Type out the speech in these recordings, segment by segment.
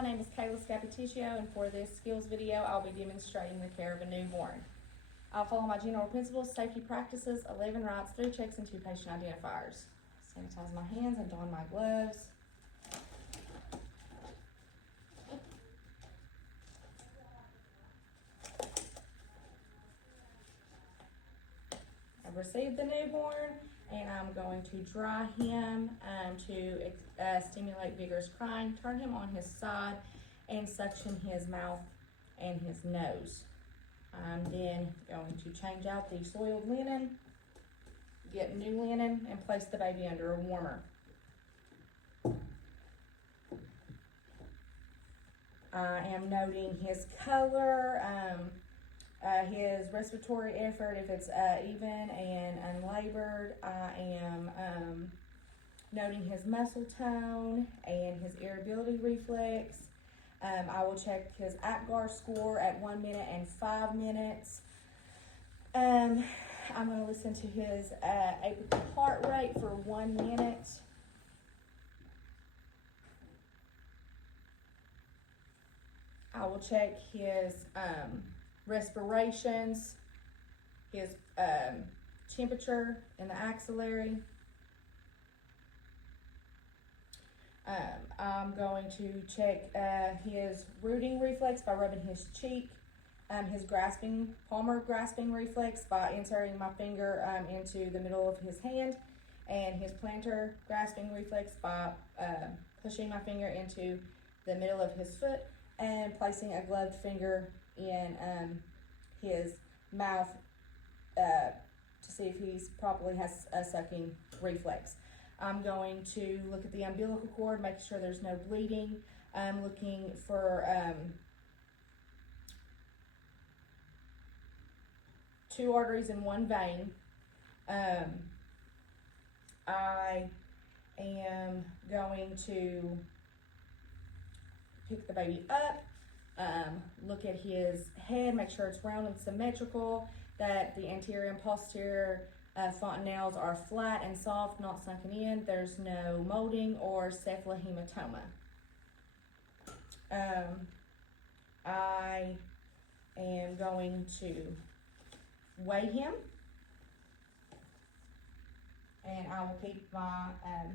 my name is Kayla Scappaticcio, and for this skills video, I'll be demonstrating the care of a newborn. I'll follow my general principles, safety practices, 11 rights, 3 checks, and 2 patient identifiers. Sanitize my hands and don my gloves. I've received the newborn, and I'm going to dry him to stimulate vigorous crying, turn him on his side, and suction his mouth and his nose. I'm then going to change out the soiled linen, get new linen, and place the baby under a warmer. I am noting his color, his respiratory effort, if it's even and unlabored. I am noting his muscle tone and his irritability reflex. I will check his APGAR score at 1 minute and 5 minutes. I'm going to listen to his apical heart rate for 1 minute. I will check his respirations, his temperature in the axillary. I'm going to check his rooting reflex by rubbing his cheek, his palmar grasping reflex by inserting my finger into the middle of his hand, and his plantar grasping reflex by pushing my finger into the middle of his foot and placing a gloved finger in his mouth to see if he properly has a sucking reflex. I'm going to look at the umbilical cord, making sure there's no bleeding. I'm looking for 2 arteries and 1 vein. I am going to pick the baby up, look at his head, make sure it's round and symmetrical, that the anterior and posterior fontanelles are flat and soft, not sunken in. There's no molding or cephalohematoma. I am going to weigh him, and I will keep my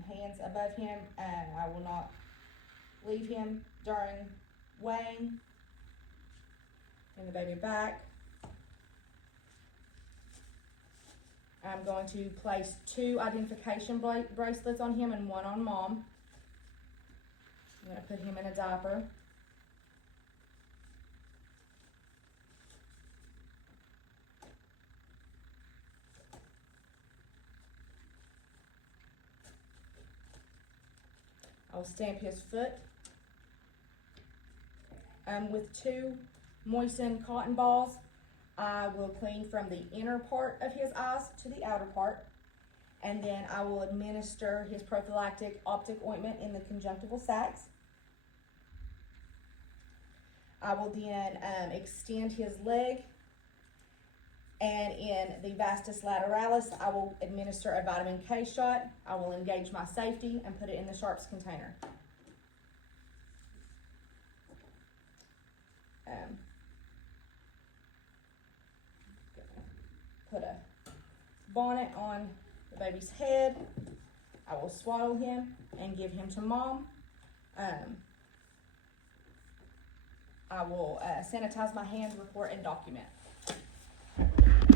hands above him, and I will not leave him during weighing. Bring the baby back. I'm going to place 2 identification bracelets on him and 1 on mom. I'm going to put him in a diaper. I'll stamp his foot with 2 moistened cotton balls. I will clean from the inner part of his eyes to the outer part, and then I will administer his prophylactic optic ointment in the conjunctival sacs. I will then extend his leg, and in the vastus lateralis, I will administer a vitamin K shot. I will engage my safety and put it in the sharps container. Put a bonnet on the baby's head. I will swaddle him and give him to mom. I will sanitize my hands, report, and document.